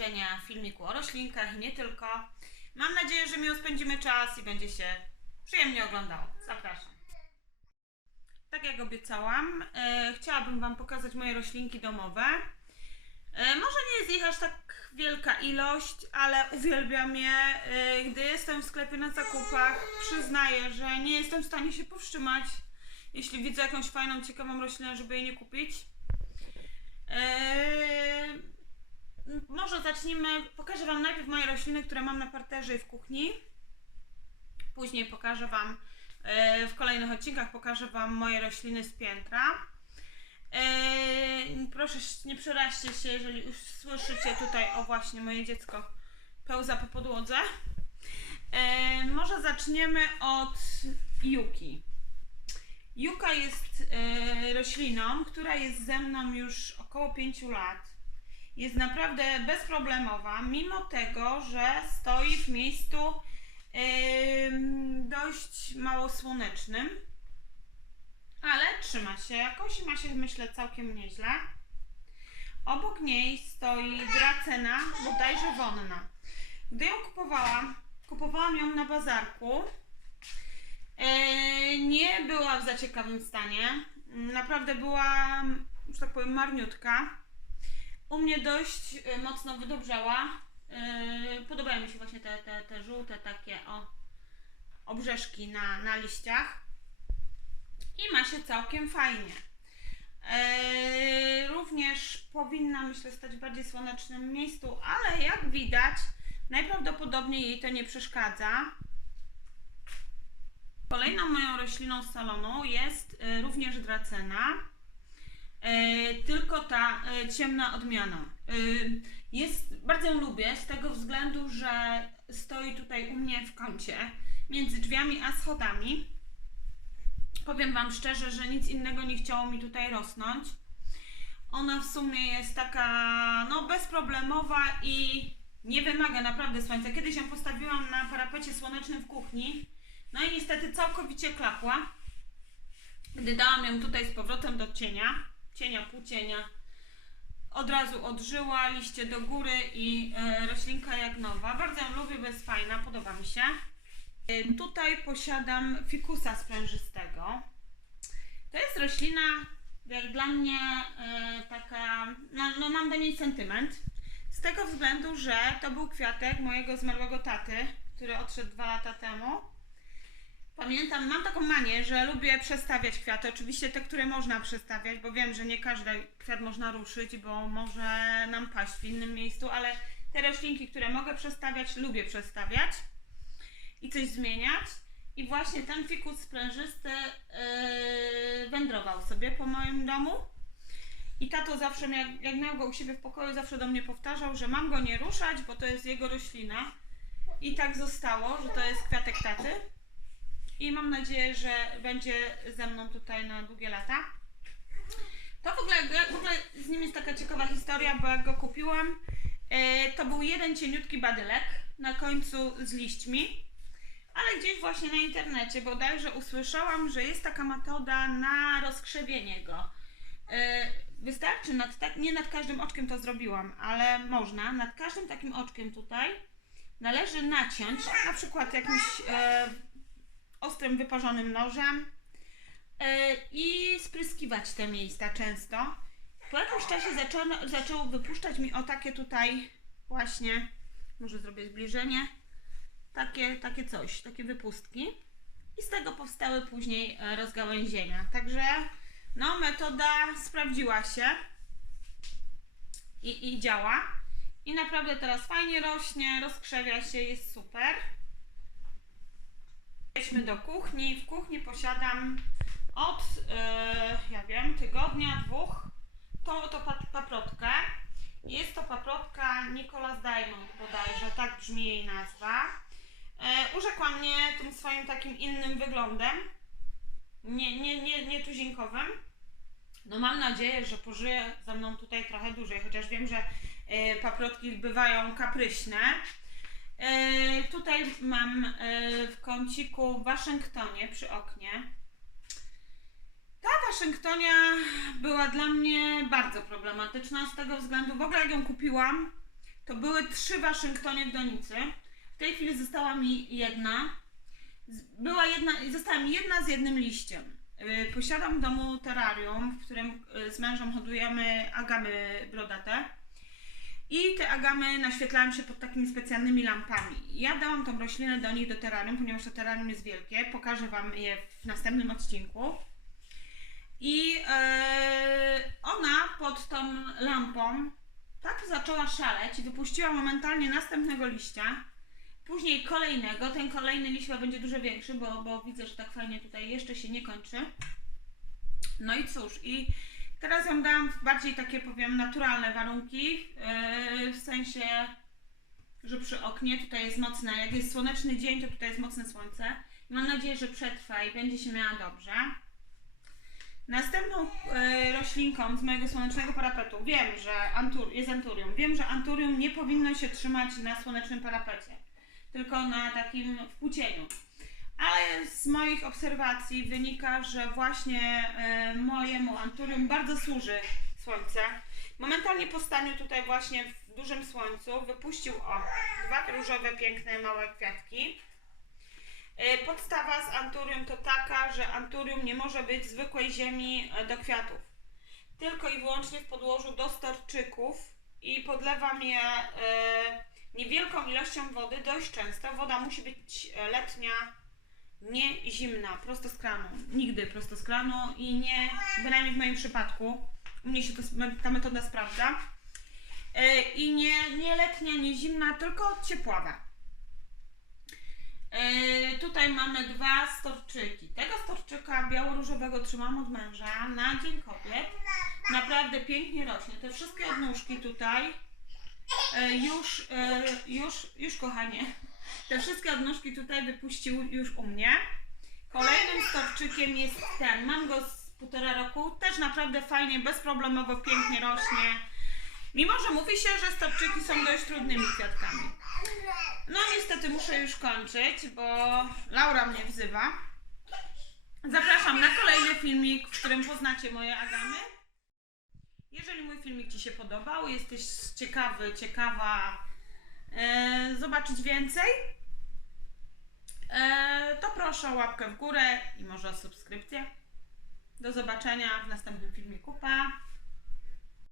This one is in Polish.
obejrzenia filmiku o roślinkach i nie tylko. Mam nadzieję, że miło spędzimy czas i będzie się przyjemnie oglądało. Zapraszam. Tak jak obiecałam, e, chciałabym Wam pokazać moje roślinki domowe. E, może nie jest ich aż tak wielka ilość, ale uwielbiam je. E, gdy jestem w sklepie na zakupach, przyznaję, że nie jestem w stanie się powstrzymać, jeśli widzę jakąś fajną, ciekawą roślinę, żeby jej nie kupić. E, może zacznijmy. Pokażę Wam najpierw moje rośliny, które mam na parterze i w kuchni. Później pokażę Wam e, w kolejnych odcinkach pokażę Wam moje rośliny z piętra. E, proszę nie przeraźcie się, jeżeli już słyszycie tutaj, o właśnie moje dziecko pełza po podłodze. E, może zaczniemy od Yuki. Juka jest rośliną, która jest ze mną już około 5 lat. Jest naprawdę bezproblemowa, mimo tego, że stoi w miejscu dość mało słonecznym. Ale trzyma się jakoś i ma się, myślę, całkiem nieźle. Obok niej stoi dracena, bodajże wonna. Gdy ją kupowałam, kupowałam ją na bazarku. E, nie była w za ciekawym stanie. Naprawdę była, że tak powiem, marniutka. U mnie dość e, mocno wydobrzała. E, Podobają mi się właśnie te, te, te żółte takie o obrzeżki na, na liściach. I ma się całkiem fajnie. E, również powinna, myślę, stać w bardziej słonecznym miejscu, ale jak widać, najprawdopodobniej jej to nie przeszkadza. Kolejną moją rośliną z salonu jest również dracena, tylko ta e, ciemna odmiana. E, Jest, bardzo ją lubię z tego względu, że stoi tutaj u mnie w kącie między drzwiami a schodami. Powiem Wam szczerze, że nic innego nie chciało mi tutaj rosnąć. Ona w sumie jest taka no bezproblemowa i nie wymaga naprawdę słońca. Kiedyś ją postawiłam na parapecie słonecznym w kuchni. No i niestety całkowicie klapła. Gdy dałam ją tutaj z powrotem do cienia, cienia, półcienia, od razu odżyła, liście do góry i e, roślinka jak nowa. Bardzo ją lubię, bo jest fajna, podoba mi się. E, tutaj posiadam fikusa sprężystego. To jest roślina, jak dla mnie, e, taka, no, no mam do niej sentyment. Z tego względu, że to był kwiatek mojego zmarłego taty, który odszedł dwa lata temu. Pamiętam, mam taką manię, że lubię przestawiać kwiaty. Oczywiście te, które można przestawiać, bo wiem, że nie każdy kwiat można ruszyć, bo może nam paść w innym miejscu, ale te roślinki, które mogę przestawiać, lubię przestawiać i coś zmieniać. I właśnie ten fikus sprężysty yy, wędrował sobie po moim domu. I tato zawsze, jak, jak miał go u siebie w pokoju, zawsze do mnie powtarzał, że mam go nie ruszać, bo to jest jego roślina. I tak zostało, że to jest kwiatek taty. I mam nadzieję, że będzie ze mną tutaj na długie lata. To w ogóle, w ogóle z nim jest taka ciekawa historia, bo jak go kupiłam, e, to był jeden cieniutki badylek na końcu z liśćmi, ale gdzieś właśnie na internecie bodajże usłyszałam, że jest taka metoda na rozkrzewienie go. E, Wystarczy, nad, tak, nie nad każdym oczkiem to zrobiłam, ale można, nad każdym takim oczkiem tutaj należy naciąć, na przykład jakimś e, ostrym, wyparzonym nożem e, i spryskiwać te miejsca często. Po jakimś czasie zaczęło, zaczęło wypuszczać mi o takie tutaj właśnie, może zrobię zbliżenie, takie, takie coś, takie wypustki. I z tego powstały później e, rozgałęzienia. Także no, metoda sprawdziła się i, i działa. I naprawdę teraz fajnie rośnie, rozkrzewia się, jest super. Przejdźmy do kuchni. W kuchni posiadam od, e, ja wiem, tygodnia, dwóch, tą oto pa- paprotkę. Jest to paprotka Nicolas Diamond bodajże, tak brzmi jej nazwa. E, urzekła mnie tym swoim takim innym wyglądem. Nie, nie, nie, nie tuzinkowym. No mam nadzieję, że pożyje ze mną tutaj trochę dłużej, chociaż wiem, że e, paprotki bywają kapryśne. E, tutaj mam e, w kąciku w Waszyngtonie przy oknie. Ta Waszyngtonia była dla mnie bardzo problematyczna z tego względu, w ogóle jak ją kupiłam, to były trzy Waszyngtonie w donicy. W tej chwili została mi jedna. Była jedna, została mi jedna z jednym liściem. Y, Posiadam w domu terrarium, w którym z mężem hodujemy agamy brodate. I te agamy naświetlają się pod takimi specjalnymi lampami. Ja dałam tą roślinę do nich do terrarium, ponieważ to terrarium jest wielkie. Pokażę Wam je w następnym odcinku. I e, ona pod tą lampą tak zaczęła szaleć i wypuściła momentalnie następnego liścia. Później kolejnego. Ten kolejny liść chyba będzie dużo większy, bo, bo widzę, że tak fajnie tutaj jeszcze się nie kończy. No i cóż, i teraz ją dałam w bardziej takie, powiem, naturalne warunki. Yy, w sensie, że przy oknie tutaj jest mocne, jak jest słoneczny dzień, to tutaj jest mocne słońce. I mam nadzieję, że przetrwa i będzie się miała dobrze. Następną e, roślinką z mojego słonecznego parapetu wiem, że antur, jest anturium. Wiem, że anturium nie powinno się trzymać na słonecznym parapecie, tylko na takim wpłucieniu. Ale z moich obserwacji wynika, że właśnie e, mojemu anturium bardzo służy słońce. Momentalnie po staniu tutaj właśnie w dużym słońcu wypuścił o dwa różowe, piękne, małe kwiatki. E, Podstawa z anturium to taka, że anturium nie może być zwykłej ziemi e, do kwiatów. Tylko i wyłącznie w podłożu do storczyków i podlewam je niewielką ilością wody dość często. Woda musi być letnia, nie zimna, prosto z kranu. Nigdy prosto z kranu i nie, bynajmniej w moim przypadku, u mnie się to, ta metoda sprawdza. E, I nie, nie letnia, nie zimna, tylko ciepława. Yy, tutaj mamy dwa storczyki. Tego storczyka biało-różowego trzymam od męża na Dzień Kobiet. Naprawdę pięknie rośnie. Te wszystkie odnóżki tutaj yy, już, yy, już, już kochanie, te wszystkie odnóżki tutaj wypuścił już u mnie. Kolejnym storczykiem jest ten. Mam go z półtora roku. Też naprawdę fajnie, bezproblemowo, pięknie rośnie. Mimo, że mówi się, że storczyki są dość trudnymi kwiatkami. No niestety muszę już kończyć, bo Laura mnie wzywa. Zapraszam na kolejny filmik, w którym poznacie moje agamy. Jeżeli mój filmik Ci się podobał, jesteś ciekawy, ciekawa e, zobaczyć więcej, e, to proszę o łapkę w górę i może o subskrypcję. Do zobaczenia w następnym filmiku. Pa!